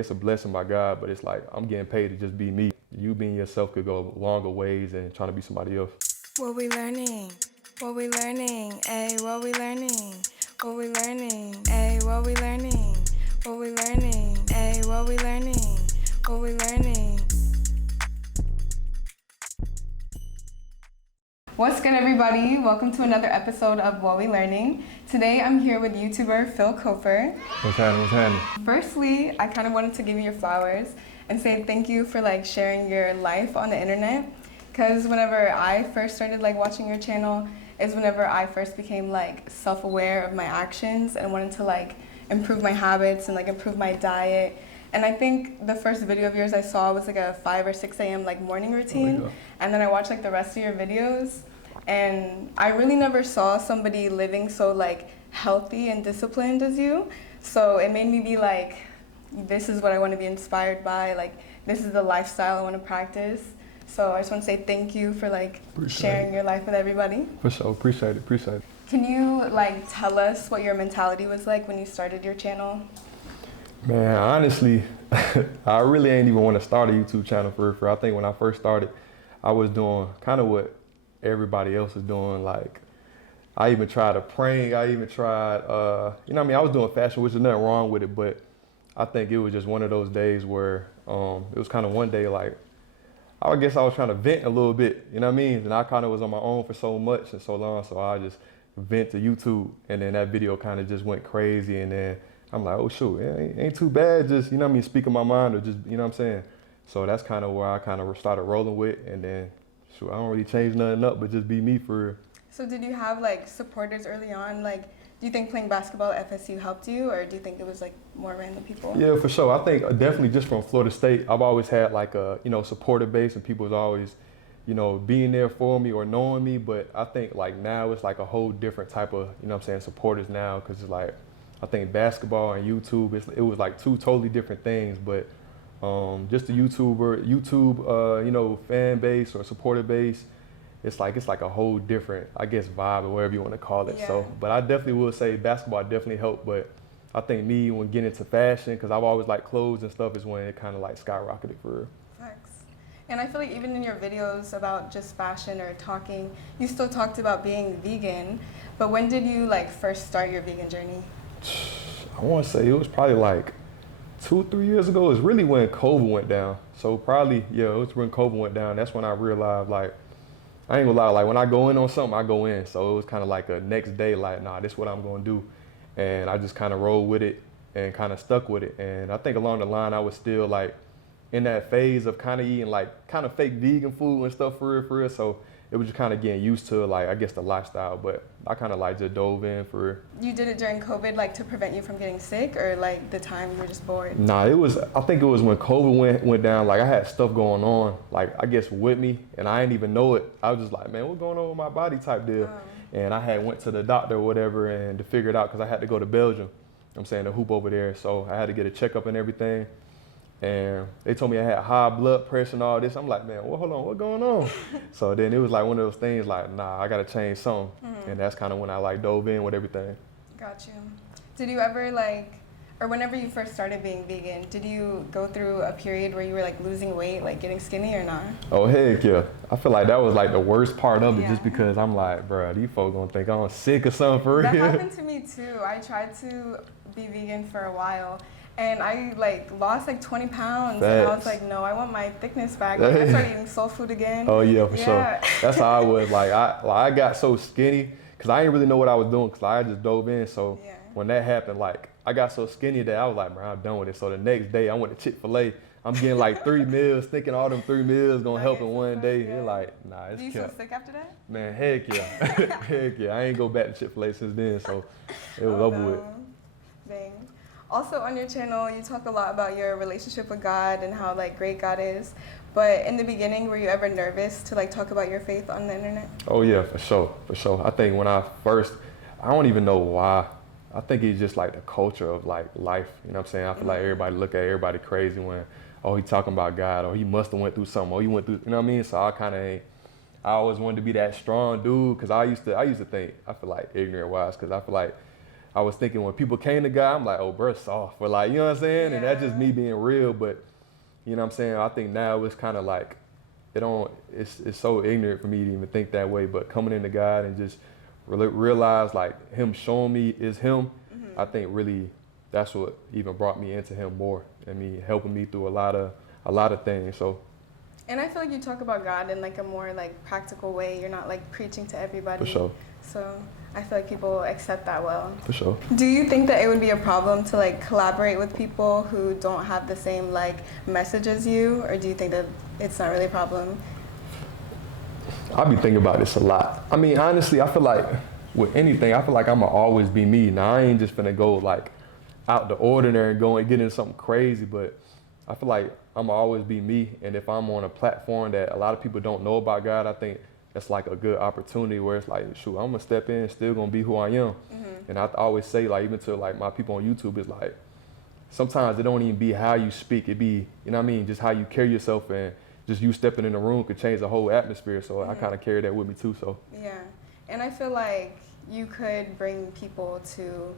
it's a blessing by God, but it's like I'm getting paid to just be me. You being yourself could go longer ways than trying to be somebody else. What we learning? What we learning? Ayy, what we learning? What we learning? Ayy, what we learning? What we learning? Ayy, what we learning? What we learning? What's good, everybody? Welcome to another episode of What We Learning. Today I'm here with YouTuber Cofer. What's happening? Firstly, I kind of wanted to give you your flowers and say thank you for sharing your life on the internet. Because whenever I first started watching your channel is whenever I first became self-aware of my actions and wanted to improve my habits and improve my diet. And I think the first video of yours I saw was a 5 or 6 a.m. morning routine. And then I watched the rest of your videos. And I really never saw somebody living so healthy and disciplined as you. So it made me be this is what I want to be inspired by. This is the lifestyle I want to practice. So I just want to say thank you for sharing your life with everybody. For sure, appreciate it. Can you tell us what your mentality was when you started your channel? Man, honestly, I really ain't even want to start a YouTube channel for I think when I first started, I was doing kind of what everybody else is doing. I even tried a prank. I even tried, I was doing fashion, which is nothing wrong with it, but I think it was just one of those days where it was kind of one day I guess I was trying to vent a little bit, you know what I mean? And I kind of was on my own for so much and so long, so I just vent to YouTube, and then that video kind of just went crazy, and then I'm like, oh shoot, it ain't too bad, just, speaking my mind, or just, you know what I'm saying? So that's kind of where I kind of started rolling with, and then, shoot, I don't really change nothing up, but just be me for real. So did you have supporters early on? Do you think playing basketball at FSU helped you, or do you think it was more random people? Yeah, for sure. I think definitely just from Florida State, I've always had a supportive base, and people was always, being there for me or knowing me. But I think now it's a whole different type of, supporters now, because it's I think basketball and YouTube, it was two totally different things. But just the YouTube, fan base or supporter base, it's a whole different, I guess, vibe or whatever you want to call it. Yeah. So, but I definitely will say basketball definitely helped. But I think me, when getting into fashion, because I've always liked clothes and stuff, is when it kind of skyrocketed for real. Facts. And I feel even in your videos about just fashion or talking, you still talked about being vegan. But when did you first start your vegan journey? I want to say it was probably 2 or 3 years ago. It's really when Cofer went down. So probably, yeah, it was when Cofer went down. That's when I realized I ain't gonna lie, when I go in on something, I go in. So it was kind of a next day, nah, this is what I'm gonna do. And I just kind of rolled with it and kind of stuck with it. And I think along the line, I was still in that phase of kind of eating kind of fake vegan food and stuff for real. So it was just kind of getting used to I guess the lifestyle. But I kind of just dove in for real. You did it during COVID, to prevent you from getting sick, or the time you were just bored? Nah, I think it was when COVID went down. I had stuff going on, I guess with me, and I didn't even know it. I was just man, what's going on with my body type deal? And I had went to the doctor or whatever and to figure it out, because I had to go to Belgium. To hoop over there. So I had to get a checkup and everything. And they told me I had high blood pressure and all this. I'm like, man, well, hold on, what's going on? So then it was one of those things nah, I got to change something. And that's kind of when I dove in with everything. Got you. Did you ever or whenever you first started being vegan, did you go through a period where you were losing weight, getting skinny, or not? Oh, heck yeah. I feel that was the worst part of it, just because I'm bro, these folks gonna think I'm sick or something for real. That happened to me too. I tried to be vegan for a while, and I lost 20 pounds. Facts. And I was no, I want my thickness back. I started eating soul food again. Oh yeah, for sure. That's how I was. I got so skinny because I didn't really know what I was doing, because I just dove in. So when that happened, I got so skinny that I was man, I'm done with it. So the next day I went to Chick-fil-A. I'm getting 3 meals, thinking all them 3 meals gonna help in one day. You're nah, it's Do you feel sick after that? Man, heck yeah. Heck yeah. I ain't go back to Chick-fil-A since then, so it was over with. Dang. Also on your channel, you talk a lot about your relationship with God and how great God is. But in the beginning, were you ever nervous to talk about your faith on the internet? Oh yeah, for sure. I think when I don't even know why. I think it's just the culture of life. You know what I'm saying? I feel everybody look at everybody crazy when, oh, he talking about God, or he must have went through something, or he went through, you know what I mean? So I always wanted to be that strong dude, because I used to think, I feel ignorant wise, because I feel I was thinking when people came to God, I'm like, oh, bro, soft. But like, you know what I'm saying? And that's just me being real. But you know what I'm saying? I think now it's kind of like, it's so ignorant for me to even think that way. But coming into God and just realize like him showing me is him, I think really that's what even brought me into him more. I mean, helping me through a lot of things. So. And I feel like you talk about God in like a more like practical way. You're not like preaching to everybody. For sure. So I feel like people accept that well. For sure. Do you think that it would be a problem to like collaborate with people who don't have the same like message as you, or do you think that it's not really a problem? I be thinking about this a lot. I mean, honestly, I feel like with anything, I feel like I'ma always be me. Now I ain't just finna go like out the ordinary and go and get into something crazy, but I feel like I'ma always be me. And if I'm on a platform that a lot of people don't know about God, I think it's like a good opportunity where it's like, shoot, I'm gonna step in, still gonna be who I am. And I always say, like, even to like my people on YouTube, it's like sometimes it don't even be how you speak, it be, you know what I mean, just how you carry yourself, and just you stepping in the room could change the whole atmosphere. So I kind of carry that with me too. So yeah, and I feel like you could bring people to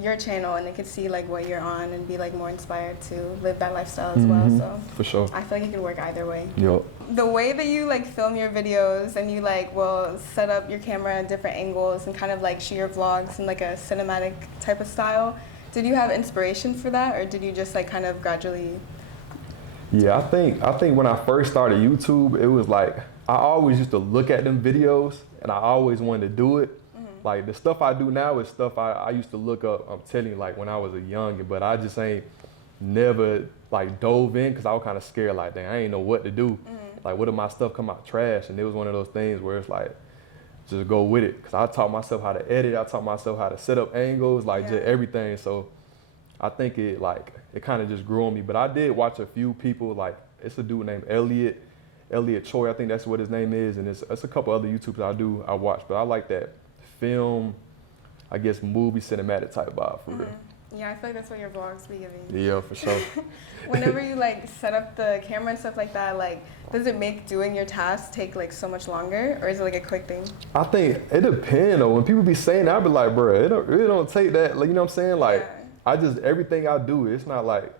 your channel and they could see like what you're on and be like more inspired to live that lifestyle as well. So for sure, I feel like it could work either way. Yep. The way that you like film your videos and you like will set up your camera at different angles and kind of like shoot your vlogs in like a cinematic type of style, did you have inspiration for that, or did you just like kind of gradually? Yeah, I think when I first started YouTube, it was like I always used to look at them videos and I always wanted to do it. Like the stuff I do now is stuff I used to look up, I'm telling you, like when I was a youngin', but I just ain't never like dove in because I was kind of scared, like, dang, I ain't know what to do. Like, what if my stuff come out trash? And it was one of those things where it's like, just go with it. Because I taught myself how to edit, I taught myself how to set up angles, like just everything. So I think it kind of just grew on me. But I did watch a few people, like it's a dude named Elliot Choi, I think that's what his name is. And it's a couple other YouTubers I watch, but I like that film, I guess movie cinematic type vibe for real. Yeah, I feel like that's what your vlogs be giving. Yeah, for sure. Whenever you like set up the camera and stuff like that, like does it make doing your tasks take like so much longer, or is it like a quick thing? I think it depends though. When people be saying that, I be like, bro, it don't take that. Like, you know what I'm saying? Like I just, everything I do, it's not like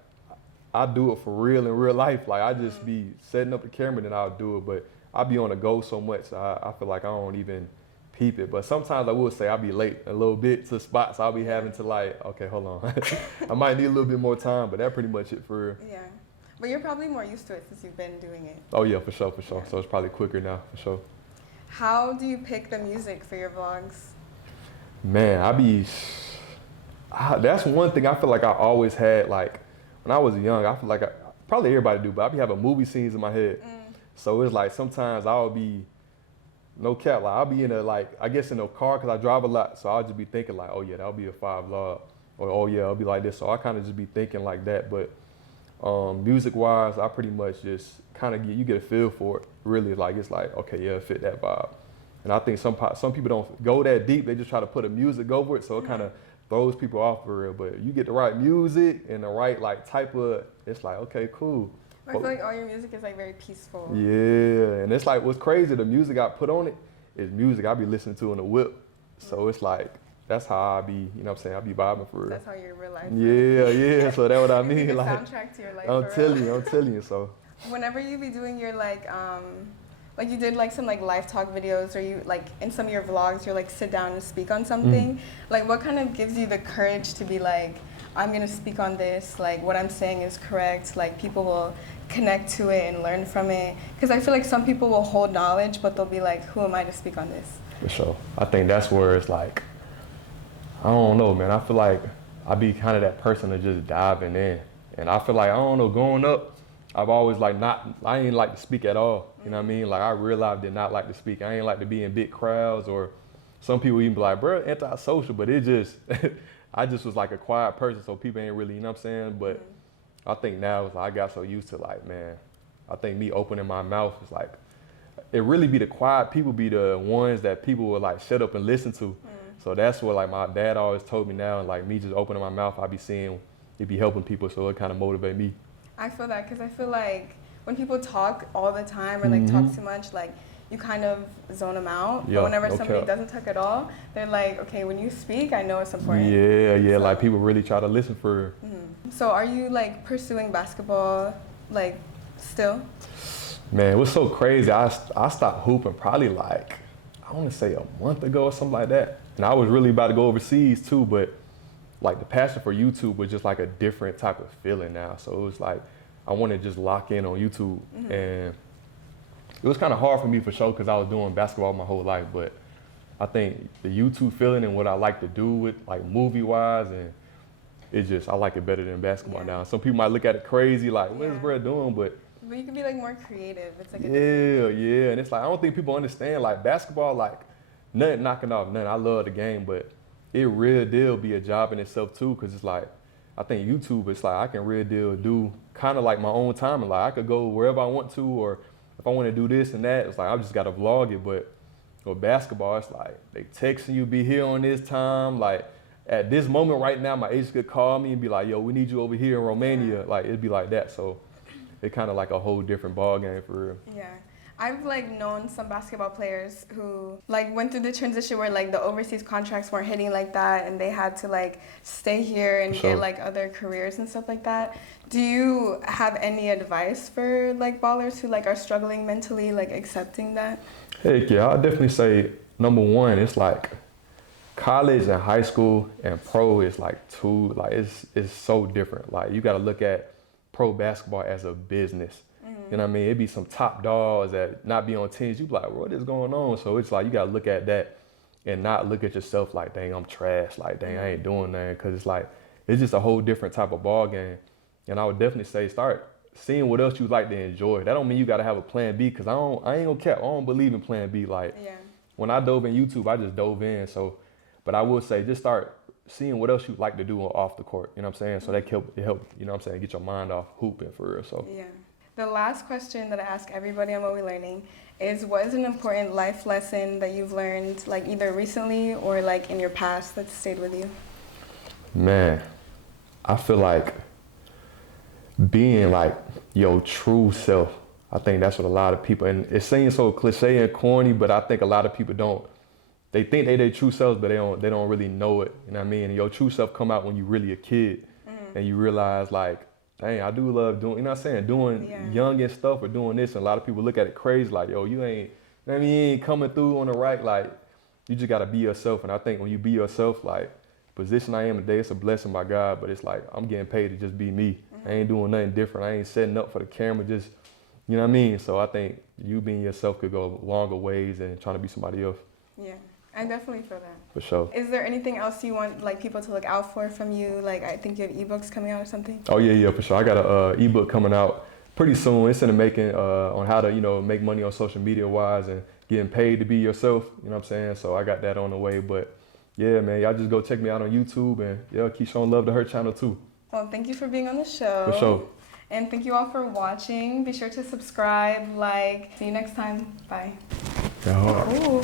I do it for real in real life. Like I just be setting up the camera and then I'll do it. But I be on the go so much, so I feel like I don't even peep it. But sometimes I will say I'll be late a little bit to spots. I'll be having to like, okay, hold on. I might need a little bit more time, but that's pretty much it for real. Yeah. But you're probably more used to it since you've been doing it. Oh yeah, for sure. So it's probably quicker now, for sure. How do you pick the music for your vlogs? Man, that's one thing I feel like I always had, like when I was young, I feel like probably everybody do, but I be having movie scenes in my head. So it's like sometimes I'll be, no cap, like I'll be in I guess in a car because I drive a lot. So I'll just be thinking like, oh yeah, that'll be a 5 vlog. Or oh yeah, it'll be like this. So I kind of just be thinking like that. But music wise, I pretty much just kind of you get a feel for it. Really, like it's like, okay, yeah, it fit that vibe. And I think some people don't go that deep. They just try to put a music over it. So it kind of throws people off for real. But you get the right music and the right like type of, it's like, okay, cool. I feel like all your music is like very peaceful. Yeah, and it's like what's crazy, the music I put on it is music I be listening to in the whip. So it's like, that's how I be, you know what I'm saying, I be vibing for real. That's how your real life Yeah, so that's what I mean. It's like soundtrack to your life. I'm telling you, so. Whenever you be doing your like you did like some like live talk videos, or you like in some of your vlogs you're like sit down and speak on something, like what kind of gives you the courage to be like, I'm gonna speak on this, like what I'm saying is correct, like people will connect to it and learn from it? Because I feel like some people will hold knowledge, but they'll be like, who am I to speak on this? For sure. I think that's where it's like, I don't know, man. I feel like I be kind of that person of just diving in. And I feel like, I don't know, growing up, I've always like I ain't like to speak at all. You know what I mean? Like I realized I did not like to speak. I ain't like to be in big crowds, or some people even be like, bro, antisocial, but it just, I just was like a quiet person, so people ain't really, you know what I'm saying? But I think now it's like I got so used to like, man, I think me opening my mouth is like, it really be the quiet people be the ones that people will like shut up and listen to. So that's what like my dad always told me now, like me just opening my mouth, I be seeing it be helping people, so it kind of motivate me. I feel that because I feel like when people talk all the time or like talk too much, like you kind of zone them out. Yeah, But whenever no somebody cap. doesn't talk at all, they're like, okay, when you speak, I know it's important. Yeah, So- like people really try to listen for. So are you like pursuing basketball like still? Man, it was so crazy. I stopped hooping probably like, I want to say a month ago or something like that. And I was really about to go overseas too, but like the passion for YouTube was just like a different type of feeling now. So it was like, I wanted to just lock in on YouTube. And it was kind of hard for me for sure because I was doing basketball my whole life. But I think the YouTube feeling and what I like to do with like movie wise, and it's just, I like it better than basketball now. Some people might look at it crazy, like, what is bro doing? But you can be like more creative. It's like a yeah. And it's like, I don't think people understand like basketball, like nothing knocking off nothing. I love the game, but it real deal be a job in itself too. Cause it's like, I think YouTube, it's like I can real deal do kind of like my own time. And like I could go wherever I want to, or if I want to do this and that, it's like I just got to vlog it. But with basketball, it's like they texting you, be here on this time. Like at this moment right now, my agent could call me and be like, yo, we need you over here in Romania. Like it'd be like that. So it's kind of like a whole different ball game for real. Yeah. I've like known some basketball players who like went through the transition where like the overseas contracts weren't hitting like that and they had to like stay here and get like other careers and stuff like that. Do you have any advice for like ballers who like are struggling mentally, like accepting that? Heck yeah, I'll definitely say number one, it's like college and high school and pro is like two, like it's so different. Like you got to look at pro basketball as a business. You know what I mean? It'd be some top dogs that not be on teams. You be like, what is going on? So it's like, you got to look at that and not look at yourself like, dang, I'm trash. Like, dang, I ain't doing that. Cause it's like, it's just a whole different type of ball game. And I would definitely say, start seeing what else you like to enjoy. That don't mean you got to have a plan B. Cause I ain't gonna cap. I don't believe in plan B. Like when I dove in YouTube, I just dove in. So, but I will say, just start seeing what else you like to do off the court. You know what I'm saying? So that help, you know what I'm saying? Get your mind off hooping for real. So. Yeah. The last question that I ask everybody on What We Learning is, what is an important life lesson that you've learned, like either recently or like in your past, that stayed with you? Man, I feel like being like your true self. I think that's what a lot of people, and it seems so cliche and corny, but I think a lot of people don't. They think they their true selves, but they don't really know it. You know what I mean? And your true self come out when you really a kid, and you realize like, dang, I do love doing, you know what I'm saying, doing young and stuff or doing this. And a lot of people look at it crazy, like, yo, you ain't, you know what I mean, you ain't coming through on the right. Like, you just gotta be yourself. And I think when you be yourself, like, position I am today, it's a blessing by God, but it's like, I'm getting paid to just be me. I ain't doing nothing different. I ain't setting up for the camera, just, you know what I mean? So I think you being yourself could go longer ways than trying to be somebody else. Yeah. I definitely feel that. For sure. Is there anything else you want like people to look out for from you? Like I think you have ebooks coming out or something? Oh yeah, for sure. I got a ebook coming out pretty soon. It's in the making on how to, make money on social media wise and getting paid to be yourself. You know what I'm saying? So I got that on the way. But yeah, man, y'all just go check me out on YouTube and keep showing love to her channel too. Well, thank you for being on the show. For sure. And thank you all for watching. Be sure to subscribe, like. See you next time. Bye. Yeah. Ooh.